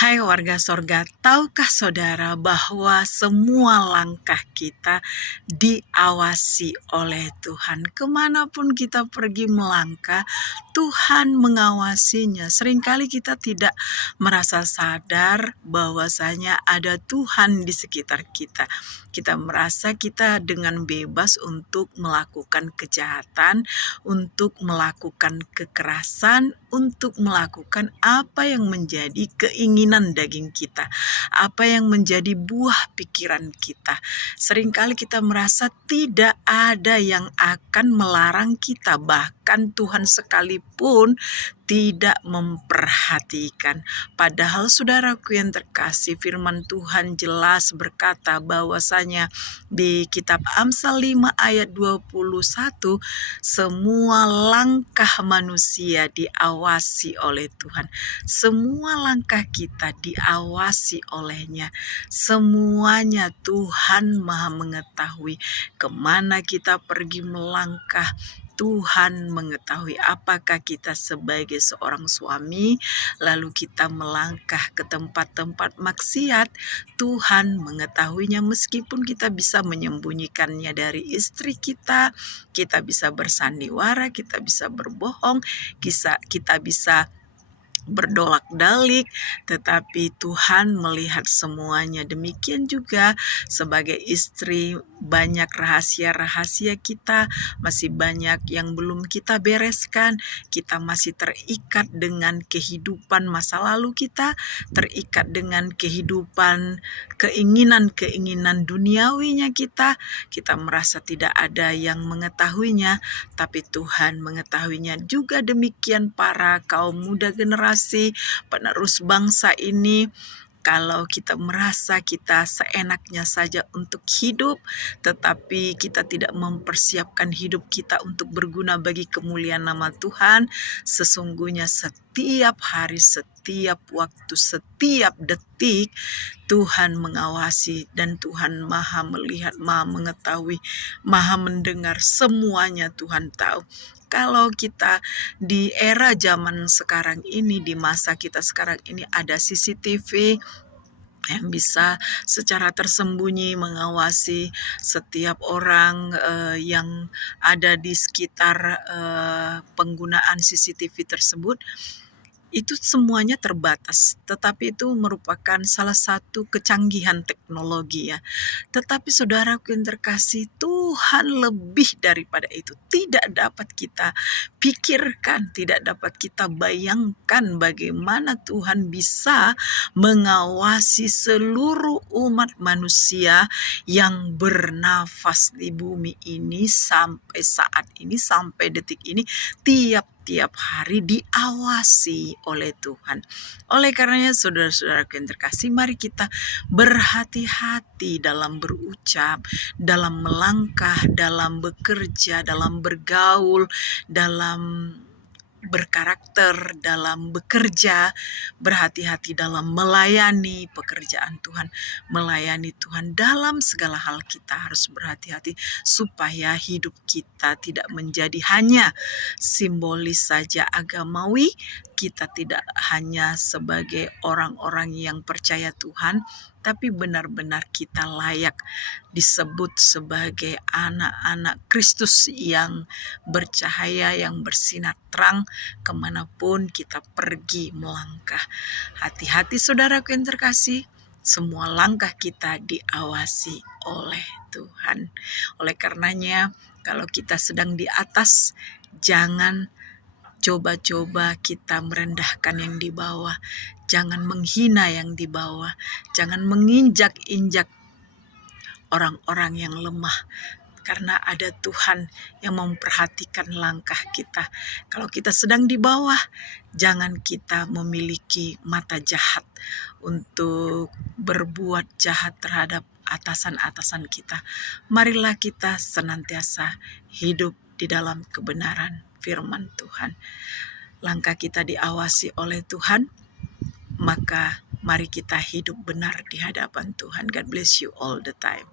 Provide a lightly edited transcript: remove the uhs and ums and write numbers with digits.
Hai warga sorga, tahukah saudara bahwa semua langkah kita diawasi oleh Tuhan? Kemanapun kita pergi melangkah, Tuhan mengawasinya. Seringkali kita tidak merasa sadar bahwasanya ada Tuhan di sekitar kita. Kita merasa kita dengan bebas untuk melakukan kejahatan, untuk melakukan kekerasan, untuk melakukan apa yang menjadi keinginan daging kita, apa yang menjadi buah pikiran kita. Seringkali kita merasa tidak ada yang akan melarang kita, bahkan Tuhan sekalipun tidak memperhatikan. Padahal saudaraku yang terkasih, firman Tuhan jelas berkata bahwasanya di kitab Amsal 5 ayat 21, semua langkah manusia diawasi oleh Tuhan. Semua langkah kita diawasi olehnya. Semuanya Tuhan Maha mengetahui. Kemana kita pergi melangkah, Tuhan mengetahui. Apakah kita sebagai seorang suami lalu kita melangkah ke tempat-tempat maksiat, Tuhan mengetahuinya. Meskipun kita bisa menyembunyikannya dari istri kita bisa bersandiwara, kita bisa berbohong, kita bisa berdolak-dalik, tetapi Tuhan melihat semuanya. Demikian juga sebagai istri, banyak rahasia-rahasia kita, masih banyak yang belum kita bereskan. Kita masih terikat dengan kehidupan masa lalu kita, terikat dengan kehidupan keinginan-keinginan duniawinya kita. Kita merasa tidak ada yang mengetahuinya, tapi Tuhan mengetahuinya. Juga demikian para kaum muda generasi penerus bangsa ini. Kalau kita merasa kita seenaknya saja untuk hidup, tetapi kita tidak mempersiapkan hidup kita untuk berguna bagi kemuliaan nama Tuhan, sesungguhnya setiap hari, setiap waktu, setiap detik, Tuhan mengawasi dan Tuhan Maha melihat, Maha mengetahui, Maha mendengar, semuanya Tuhan tahu. Kalau kita di era zaman sekarang ini, di masa kita sekarang ini, ada CCTV yang bisa secara tersembunyi mengawasi setiap orang yang ada di sekitar penggunaan CCTV tersebut. Itu semuanya terbatas, tetapi itu merupakan salah satu kecanggihan teknologi ya. Tetapi saudaraku yang terkasih, Tuhan lebih daripada itu. Tidak dapat kita pikirkan, tidak dapat kita bayangkan bagaimana Tuhan bisa mengawasi seluruh umat manusia yang bernafas di bumi ini sampai saat ini, sampai detik ini, tiap hari diawasi oleh Tuhan. Oleh karenanya saudara-saudara yang terkasih, mari kita berhati-hati dalam berucap, dalam melangkah, dalam bekerja, dalam bergaul, dalam berkarakter, dalam bekerja, berhati-hati dalam melayani pekerjaan Tuhan, melayani Tuhan dalam segala hal. Kita harus berhati-hati supaya hidup kita tidak menjadi hanya simbolis saja agamawi. Kita tidak hanya sebagai orang-orang yang percaya Tuhan, tapi benar-benar kita layak disebut sebagai anak-anak Kristus yang bercahaya, yang bersinar terang kemanapun kita pergi melangkah. Hati-hati saudaraku yang terkasih, semua langkah kita diawasi oleh Tuhan. Oleh karenanya, kalau kita sedang di atas, jangan coba-coba kita merendahkan yang di bawah. Jangan menghina yang di bawah. Jangan menginjak-injak orang-orang yang lemah. Karena ada Tuhan yang memperhatikan langkah kita. Kalau kita sedang di bawah, jangan kita memiliki mata jahat untuk berbuat jahat terhadap atasan-atasan kita. Marilah kita senantiasa hidup di dalam kebenaran firman Tuhan. Langkah kita diawasi oleh Tuhan, maka mari kita hidup benar di hadapan Tuhan. God bless you all the time.